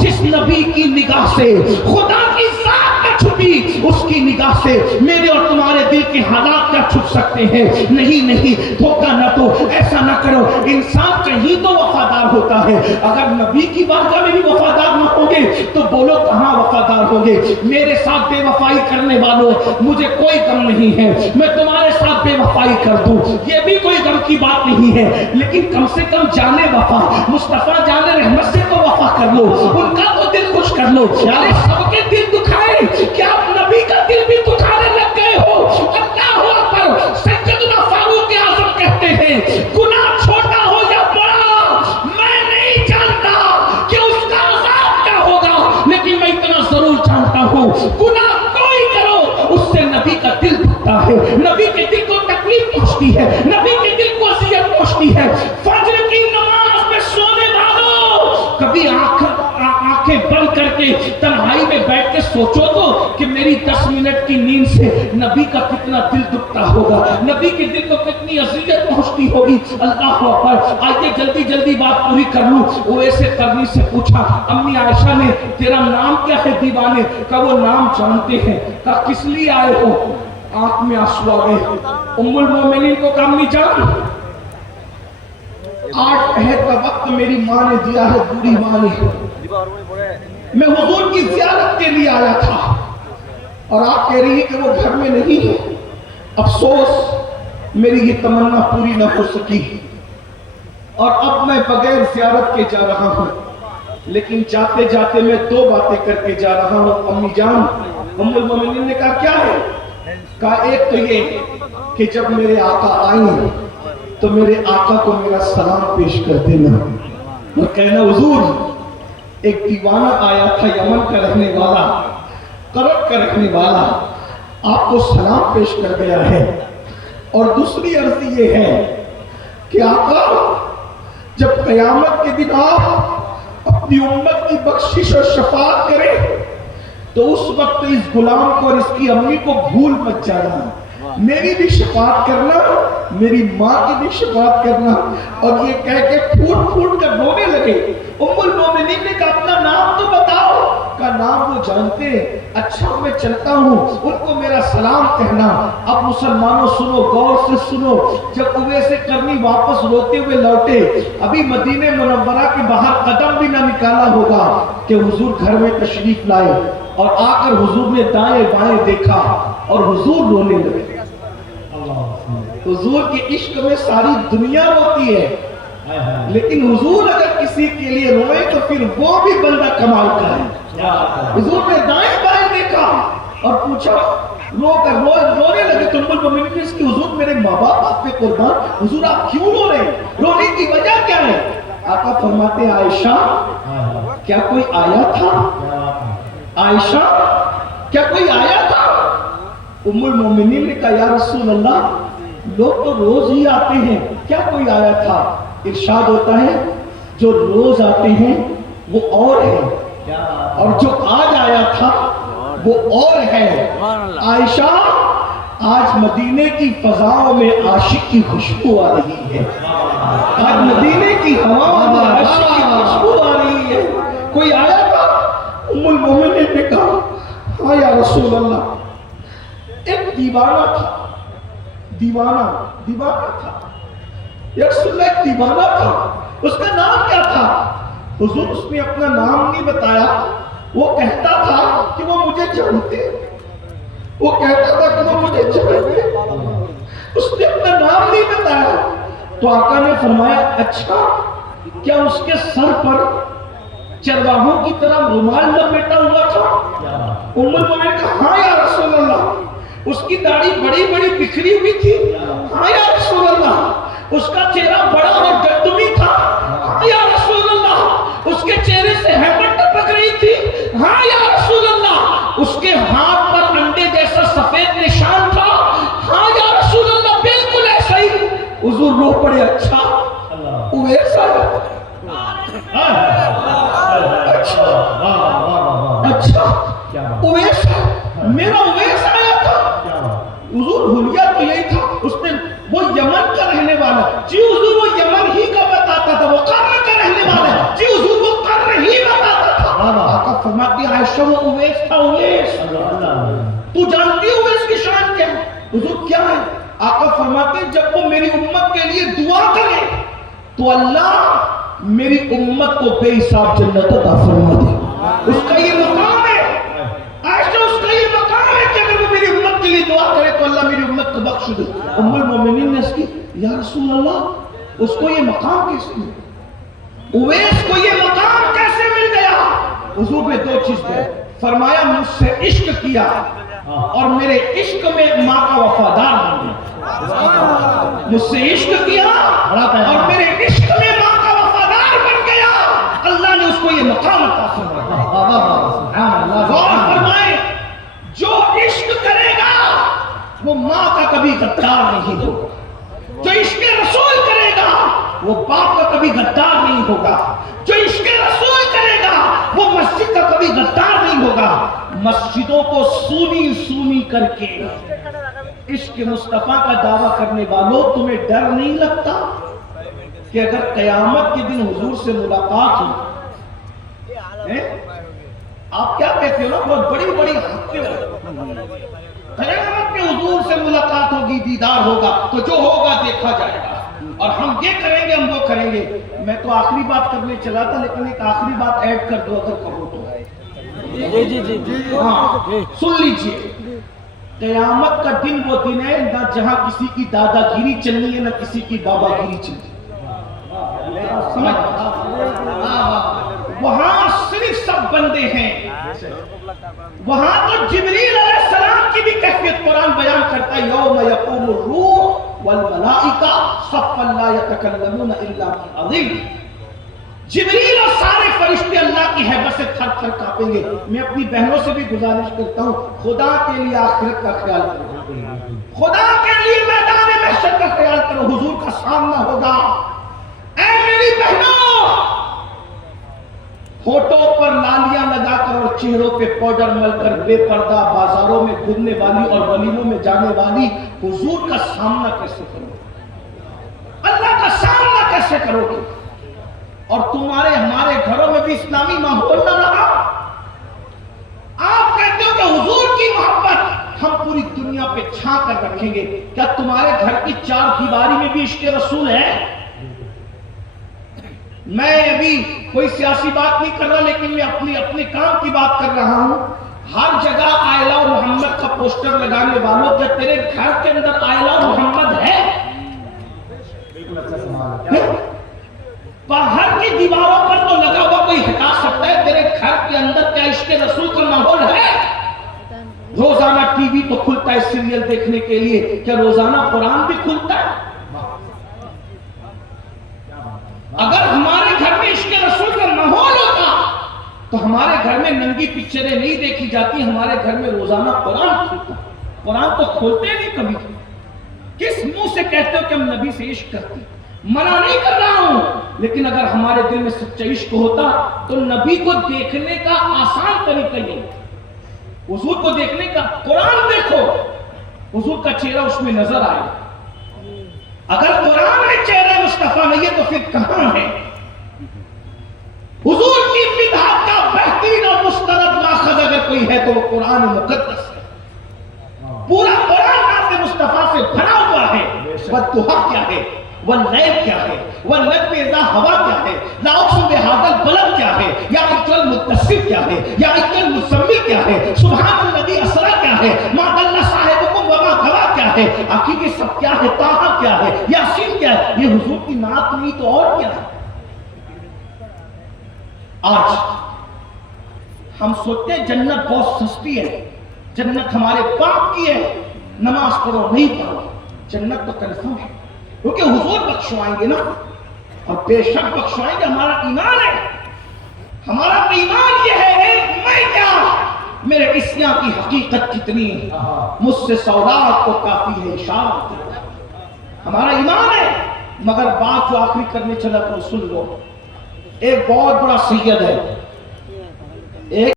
جس نبی کی نگاہ سے خدا کی ذات نہ چھپی اس کی نگاہ سے میرے اور تمہارے دل کے حالات کیا چھپ سکتے ہیں؟ نہیں نہیں، دھوکہ نہ دو، ایسا نہ کرو۔ انسان کہیں تو وفادار ہوتا ہے، اگر نبی کی بارگاہ میں بھی وفادار نہ ہوگے تو بولو کہاں وفادار ہوگے؟ میرے ساتھ بے وفائی کرنے والوں مجھے کوئی غم نہیں ہے، میں تمہارے ساتھ بے وفائی کر دوں یہ بھی کوئی غم کی بات نہیں ہے، لیکن کم سے کم جانے وفا مصطفیٰ جانے رحمت سے تو وفا کر لو، ان کا تو دل خوش کر لو۔ یعنی سب کے دل دکھائے، کیا آپ نبی کا دل بھی دکھانے لگ گئے ہو؟ اللہ اکبر۔ سیدنا فاروق اعظم کہتے ہیں گناہ چھوٹا ہو یا بڑا میں نہیں جانتا کہ اس کا عذاب کیا ہوگا، لیکن میں اتنا ضرور جانتا ہوں گناہ کوئی کرو اس سے نبی کا دل دکھتا ہے، نبی کے دل کو تکلیف پہنچتی ہے، نبی کے دل کو اذیت پہنچتی ہے۔ فجر کی نماز میں سونے والوں کبھی آنکھیں بند کر کے تنہائی میں بیٹھ کے سوچو تو کہ میری 10 منٹ کی نیند سے نبی کا کتنا دل دکھتا ہوگا، نبی کے دل کو کتنی اذیت پہنچتی ہوگی۔ اللہ اکبر۔ آئیے جلدی جلدی بات پوری کر لوں۔ اویس قرنی سے پوچھا امی عائشہ نے تیرا نام کیا ہے دیوانے کا؟ وہ نام جانتے ہیں۔ کہا کس لیے آئے ہو؟ آنکھ میں آنسو آ گئے۔ ام المومنین کو کہا امی جان 8 عہد کا وقت میری ماں نے دیا ہے، بوڑھی ماں نے، میں حضور کی زیارت کے لیے آیا تھا اور آپ کہہ رہی ہیں کہ وہ گھر میں نہیں ہے، افسوس میری یہ تمنا پوری نہ ہو سکی اور اب میں بغیر زیارت کے جا رہا ہوں، لیکن جاتے جاتے میں 2 باتیں کر کے جا رہا ہوں امی جان۔ ام المومنین نے کہا کیا ہے؟ کہا ایک تو یہ کہ جب میرے آقا آئیں تو میرے آقا کو میرا سلام پیش کر دینا اور کہنا حضور ایک دیوانہ آیا تھا یمن کا رہنے والا، کرب کا رہنے والا، آپ کو سلام پیش کر گیا ہے۔ اور دوسری عرض یہ ہے کہ آقا جب قیامت کے دن آپ اپنی امت کی بخشش اور شفاعت کریں تو اس وقت اس غلام کو اور اس کی امی کو بھول مت جانا، میری بھی شفاعت کرنا، میری ماں کی بھی شفاعت کرنا۔ اور یہ کہہ کے پھوٹ پھوٹ کر رونے لگے۔ ام المومنین نے کہا اپنا نام تو بتاؤ۔ کہا نام وہ جانتے ہیں۔ اچھا میں چلتا ہوں، ان کو میرا سلام کہنا۔ اب مسلمانوں سنو، غور سے سنو، جب اویس قرنی واپس روتے ہوئے لوٹے، ابھی مدینہ منورہ کے باہر قدم بھی نہ نکالا ہوگا کہ حضور گھر میں تشریف لائے، اور آ کر حضور نے دائیں بائیں دیکھا اور حضور رونے لگے۔ حضور کے عشق میں ساری دنیا روتی ہے، لیکن حضور اگر کسی کے لیے روئے تو پھر وہ بھی بندہ کمال کا ہے۔ حضور نے دائیں بائیں دیکھا اور پوچھا، رو کر رونے لگے۔ تو ام المومنین اس کی حضور میرے ماں باپ آپ پہ قربان، حضور آپ کیوں رو رہے ہیں؟ رونے کی وجہ کیا ہے؟ آقا فرماتے ہیں عائشہ کیا کوئی آیا تھا؟ عائشہ کیا کوئی آیا تھا؟ ام المومنین نے کہا یا رسول اللہ لوگ تو روز ہی آتے ہیں، کیا کوئی آیا تھا؟ ارشاد ہوتا ہے جو روز آتے ہیں وہ اور ہے، اور جو آج آیا تھا وہ اور ہے۔ عائشہ آج مدینے کی فضاؤں میں عاشق کی خوشبو آ رہی ہے، آج مدینے کی ہواؤں میں عاشق کی خوشبو آ رہی ہے۔ کوئی آیا تھا؟ ام المومنین نے کہا ہاں یا رسول اللہ ایک دیوانہ تھا، دیوانہ تھا یا رسول اللہ، ایک دیوانہ تھا، اس کا نام کیا تھا؟ حضور اس نے اپنا نام نہیں بتایا، وہ کہتا تھا کہ وہ مجھے جانتے، وہ کہتا تھا کہ وہ مجھے جانتے، اس نے اپنا نام نہیں بتایا۔ تو آقا نے فرمایا اچھا کیا اس کے سر پر چرواہوں کی طرح رومال لپیٹا ہوا تھا؟ ام المومنین نے کہا ہاں یا رسول اللہ، اس کی داڑھی بڑی بڑی بکھری ہوئی تھی؟ ہاں یا رسول اللہ، اس کا چہرہ بڑا اور گردمی تھا؟ ہاں یا رسول اللہ، اس کے چہرے سے ہیبت ٹپک رہی تھی؟ ہاں یا رسول اللہ، اس کے ہاتھ پر انڈے جیسا سفید نشان تھا؟ ہاں یا رسول اللہ بالکل ایسا ہی۔ حضور رو پڑے اچھا اویس آیا، اچھا اویس میرا اویس آیا تھا۔ حضور حلیہ تو یہی تھا، اس نے وہ یمن کا رہنے والا، جی حضور وہ یمن ہی کا بتاتا تھا، وہ قرن کا رہنے والا، جی حضور وہ قرن ہی بتاتا تھا۔ اچھا وہ اویس تھا، اویس تو جانتی ہے اویس کی شان کیا ہے؟ حضور کیا ہے؟ آقا فرماتے ہیں جب وہ میری امت کے لیے دعا کرے تو اللہ میری امت کو بے حساب جنت عطا فرما دے. اس کا یہ مقام ہے عائشہ، اس کا یہ مقام ہے کہ اگر وہ میری امت کے لیے دعا کرے تو اللہ میری امت کو بخش دے. ام المومنین نے اس کی یا رسول اللہ اس کو یہ مقام کیسے ملا؟ اویس کو یہ مقام کیسے مل گیا؟ حضور نے دو چیز دے فرمایا مجھ سے عشق کیا اور میرے عشق میں ماں کا وفادار بن گیا. مجھ سے عشق کیا اور میرے عشق میں ماں کا وفادار بن گیا. اللہ نے اس کو یہ مقام عطا فرمایا. غور فرمائے جو عشق کرے گا وہ ماں کا کبھی غدار نہیں ہوگا. جو عشق رسول کرے گا وہ باپ کا کبھی غدار نہیں ہوگا. جو عشق رسول کرے گا وہ مسجد کا کبھی غدار نہیں ہوگا. مسجدوں کو سونی سونی کر کے عشق مصطفیٰ کا دعویٰ کرنے والوں تمہیں ڈر نہیں لگتا کہ اگر قیامت کے دن حضور سے ملاقات ہو؟ آپ کیا کہتے ہو نا بہت بڑی بڑی قیامت میں حضور سے ملاقات ہوگی، دیدار ہوگا تو جو ہوگا دیکھا جائے گا اور ہم یہ کریں گے ہم وہ کریں گے. میں تو آخری بات کرنے چلا تھا لیکن ایک آخری بات ایڈ کر دو اگر کہو تو. سن لیجئے قیامت کا دن وہ دن ہے نہ جہاں کسی کی دادا گیری چلنی ہے نہ کسی کی بابا گیری چلنی ہے. وہاں صرف سب بندے ہیں. وہاں تو جبریل علیہ السلام کی بھی کیفیت قرآن بیان کرتا ہے یوم یقوم الروح والملائکہ صفا لا یتکلمون الا من اذن. جبریل اور سارے فرشتے اللہ کی ہیبت سے تھر تھر کانپیں گے. میں اپنی بہنوں سے بھی گزارش کرتا ہوں خدا کے لیے آخرت کا خیال کرو، خدا کے لیے میدان محشر کا خیال کرو. حضور کا سامنا ہوگا. اے میری بہنوں ہوٹوں پر لالیاں لگا کر اور چہروں پہ پاؤڈر مل کر بے پردہ بازاروں میں گھومنے والی اور ولیموں میں جانے والی حضور کا سامنا کیسے کرو گے؟ اللہ کا سامنا کیسے کرو گے؟ اور تمہارے ہمارے گھروں میں بھی اسلامی ماحول نہ رہا. آپ کہتے ہو کہ حضور کی محبت ہم پوری دنیا پہ چھا کر رکھیں گے. کیا تمہارے گھر کی چار دیواری میں بھی عشق رسول ہے؟ میں ابھی کوئی سیاسی بات نہیں کر رہا لیکن میں اپنے کام کی بات کر رہا ہوں. ہر جگہ آئی لو محمد کا پوسٹر لگانے والوں کیا تیرے گھر کے اندر آئی لو محمد ہے؟ باہر کی دیواروں پر تو لگا ہوا کوئی ہٹا سکتا ہے، تیرے گھر کے اندر کیا عشق رسول کا ماحول ہے؟ روزانہ ٹی وی تو کھلتا ہے سیریل دیکھنے کے لیے، کیا روزانہ قرآن بھی کھلتا ہے؟ اگر ہمارے گھر میں عشق رسول کا ماحول ہوتا تو ہمارے گھر میں ننگی پکچریں نہیں دیکھی جاتی، ہمارے گھر میں روزانہ قرآن کھلتا. قرآن تو کھولتے نہیں کبھی. کس منہ سے کہتے ہو کہ ہم نبی سے عشق کرتے ہیں؟ منع نہیں کر رہا ہوں لیکن اگر ہمارے دل میں سچا عشق ہوتا تو نبی کو دیکھنے کا آسان طریقہ یہ حضور کو دیکھنے کا. قرآن دیکھو حضور کا چہرہ اس میں نظر آئے. اگر قرآن میں چہرہ مصطفیٰ نہیں ہے تو پھر کہاں ہے؟ حضور کی مدحت کا بہترین اور مستند ماخذ اگر کوئی ہے تو وہ قرآن مقدس ہے. پورا قرآن نعت مصطفیٰ سے بھرا ہوا ہے. والضحیٰ کیا ہے، واللیل کیا ہے، والنجم اذا ہوا کیا ہے، لا اقسم بہذا البلد کیا ہے، یا ایھا المدثر کیا ہے، یا ایھا المزمل کیا ہے، سبحان الذی اسری کیا ہے، ما ضل صاحبکم وما غوی کیا ہے، آخر یہ سب کیا ہے، طٰہٰ کیا ہے، یاسین کیا ہے. یہ حضور کی نعت نہیں تو اور کیا ہے؟ آج ہم سوچتے ہیں جنت بہت سستی ہے، جنت ہمارے باپ کی ہے، نماز پڑھو نہیں پڑھو. جنت تو کنفرم ہے کیونکہ حضور بخشوائیں گے نا، اور بے شک بخشوائیں گے. ہمارا ایمان ہے، ہمارا ایمان یہ ہے میں کیا میرے اسیاں کی حقیقت کتنی مجھ سے سوراخ کو کافی ہے اشارہ. ہمارا ایمان ہے. مگر بات جو آخری کرنے چلا تو سن لو. ایک بہت بڑا سید ہے، ایک